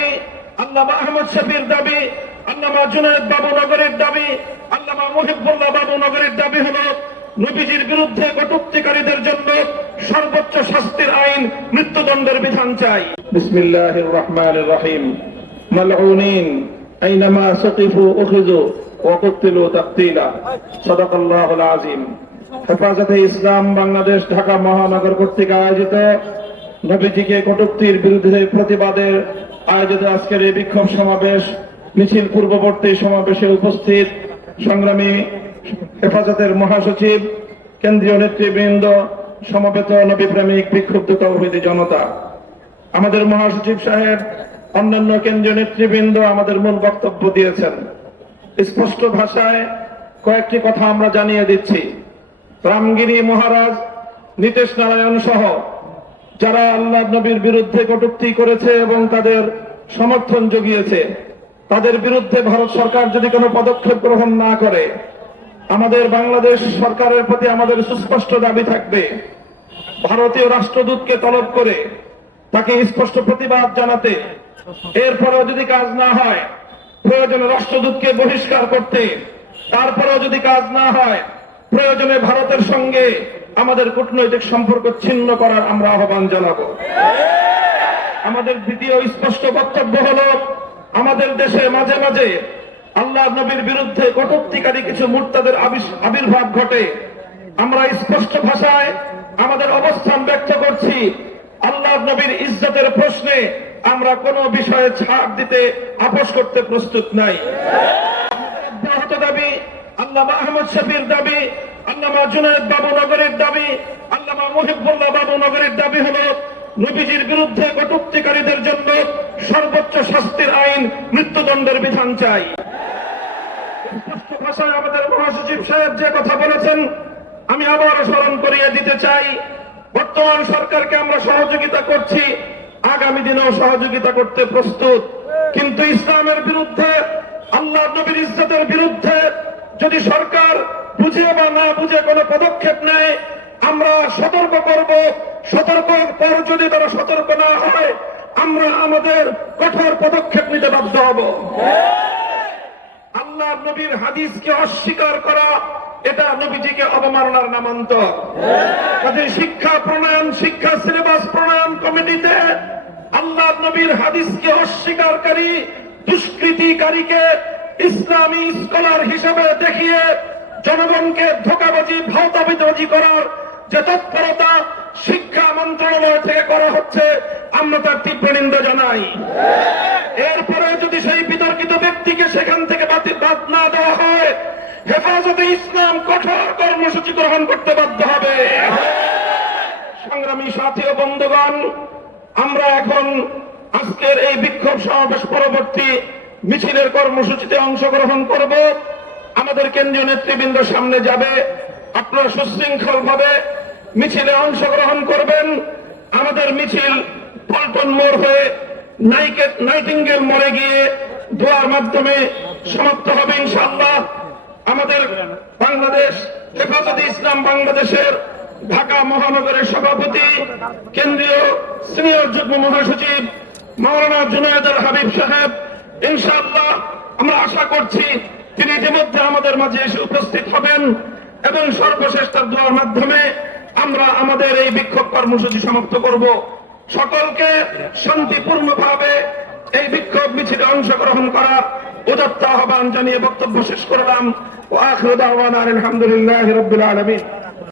দাবি, আল্লামা আহমদ শফির দাবি, আল্লামা জুনায়দ বাবু নগরের দাবি, আল্লামা মুহিবুল্লাহ বাবু নগরের দাবি হল নবীজির বিরুদ্ধে কটুক্তিকারীদের জন্য সর্বোচ্চ শাস্তির আইন মৃত্যুদণ্ডের বিধান চাই। বিসমিল্লাহির রহমানির রহিম। মালউনিন, আইনামা সাকিফু উখিযু ওয়া কুতিলু তাকতিলা। সাদাকাল্লাহুল আযীম। হেফাজতে ইসলাম বাংলাদেশ ঢাকা মহানগর কর্তৃক আয়োজিত নবীজিকে কটুক্তির বিরুদ্ধে প্রতিবাদের আয়োজিত আজকের এই বিক্ষোভ সমাবেশ, মিছিল পূর্ববর্তী সমাবেশে উপস্থিত সংগ্রামী হেফাজতের মহাসচিব, কেন্দ্রীয় নেতৃবৃন্দ, সমবেত নবীপ্রেমিক বিক্ষুব্ধ তৌহিদি জনতা, আমাদের মহাসচিব সাহেব, অন্যান্য কেন্দ্রীয় নেতৃবৃন্দ আমাদের মূল বক্তব্য দিয়েছেন। স্পষ্ট ভাষায় কয়েকটি কথা আমরা জানিয়ে দিচ্ছি। রামগিরি মহারাজ, নীতিশ নারায়ণ সহ যারা আল্লাহ নবীর বিরুদ্ধে কটূক্তি করেছে এবং তাদের সমর্থন জুগিয়েছে। তাদের বিরুদ্ধে ভারত সরকার যদি কোনো পদক্ষেপ গ্রহণ না করে, আমাদের বাংলাদেশ সরকারের প্রতি আমাদের সুস্পষ্ট দাবি থাকবে। ভারতীয় রাষ্ট্রদূতকে তলব করে তাকে স্পষ্ট প্রতিবাদ জানাতে, এরপরেও যদি কাজ না হয়, প্রয়োজনে রাষ্ট্রদূতকে বহিষ্কার করতে, তারপরেও যদি কাজ না হয়, প্রয়োজনে ভারতের সঙ্গে আমাদের কূটনৈতিক সম্পর্ক ছিন্ন করার আমরা আহ্বান জানাব। আমাদের দ্বিতীয় স্পষ্ট বক্তব্য হল, আমাদের দেশে মাঝে মাঝে আল্লাহ নবীর বিরুদ্ধে কটুক্তিকারী কিছু মূর্তাদের আবির্ভাব ঘটে। আমরা স্পষ্ট ভাষায় আমাদের অবস্থান ব্যক্ত করছি, আল্লাহ নবীর ইজ্জতের প্রশ্নে আমরা কোনো বিষয়ে ছাড় দিতে আপোষ করতে প্রস্তুত নাই। দাবি, আল্লামা আহমদ শফির দাবি, আল্লামা জুনায়দ বাবু নগরের দাবি, আল্লামা মুহিবুল্লাহ বাবু নগরের দাবি হল নবীজির বিরুদ্ধে কটুক্তিকারীদের জন্য সর্বোচ্চ শাস্তির আইন মৃত্যুদণ্ডের বিধান চাই। ভাষায় আমাদের মহাসচিব সাহেব যে কথা বলেছেন, আমি আবার স্মরণ করিয়ে দিতে চাই। বর্তমান সরকারকে আমরা সহযোগিতা করছি, আগামী দিনেও সহযোগিতা করতে প্রস্তুত। কিন্তু ইসলামের বিরুদ্ধে, আল্লাহ নবীর ইজ্জতের বিরুদ্ধে যদি সরকার বুঝে বা না বুঝে কোনো পদক্ষেপ নেয়, আমরা সতর্ক করব। সতর্ক পর যদি তারা সতর্ক না হয়, আমরা আমাদের কঠোর পদক্ষেপ নিতে বাধ্য হব। আল্লাহ নবীর হাদিসকে অস্বীকার করা, এটা নবীজিকে অবমাননার নামান্তর। কাজে শিক্ষা প্রণয়ন, শিক্ষা সিলেবাস প্রণয়ন কমিটিতে আল্লাহ নবীর হাদিসকে অস্বীকারী, দুষ্কৃতিকারীকে ইসলামী স্কলার হিসেবে দেখিয়ে জনগণকে ধোকাবাজি ভাওতাবিদাজি করার যে তৎপরতা শিক্ষা মন্ত্রণালয় থেকে করা হচ্ছে, আমরা তার তীব্র নিন্দা জানাই। এরপরে যদি সেই বিতর্কিত ব্যক্তিকে সেখান থেকে বাদ না দেওয়া হয়, হেফাজতে ইসলাম কঠোর কর্মসূচি গ্রহণ করতে বাধ্য হবে। সংগ্রামী সাথী ও বন্ধুগণ, আমরা এখন আজকের এই বিক্ষোভ সমাবেশ পরবর্তী মিছিলের কর্মসূচিতে অংশগ্রহণ করব। আমাদের কেন্দ্রীয় নেতৃবৃন্দ সামনে যাবে। আপনারা সুশৃঙ্খল ভাবে মিছিলে অংশগ্রহণ করবেন। আমাদের মিছিল পল্টন মোড় হয়ে নাইটিঙ্গেল মোড়ে গিয়ে দোয়ার মাধ্যমে সমাপ্ত হবে ইনশাআল্লাহ। আমাদের বাংলাদেশ হেফাজতে ইসলাম বাংলাদেশের ঢাকা মহানগরের সভাপতি, কেন্দ্রীয় সিনিয়র যুগ্ম মহাসচিব মাওলানা জুনায়দ আল হাবিব সাহেব, ইনশাআল্লাহ আমরা আশা করছি তিনি ইতিমধ্যে আমাদের মাঝে এসে উপস্থিত হবেন এবং সর্বশেষ তার দোয়ার মাধ্যমে আমরা আমাদের এই বিক্ষোভ কর্মসূচি সমাপ্ত করব। সকলকে শান্তিপূর্ণভাবে এই বিক্ষোভ মিছিলে অংশগ্রহণ করার উদত্ত আহ্বান জানিয়ে বক্তব্য শেষ করলাম। ও আখরুদ আহ্বান আলহামদুলিল্লাহ রবিল আলমী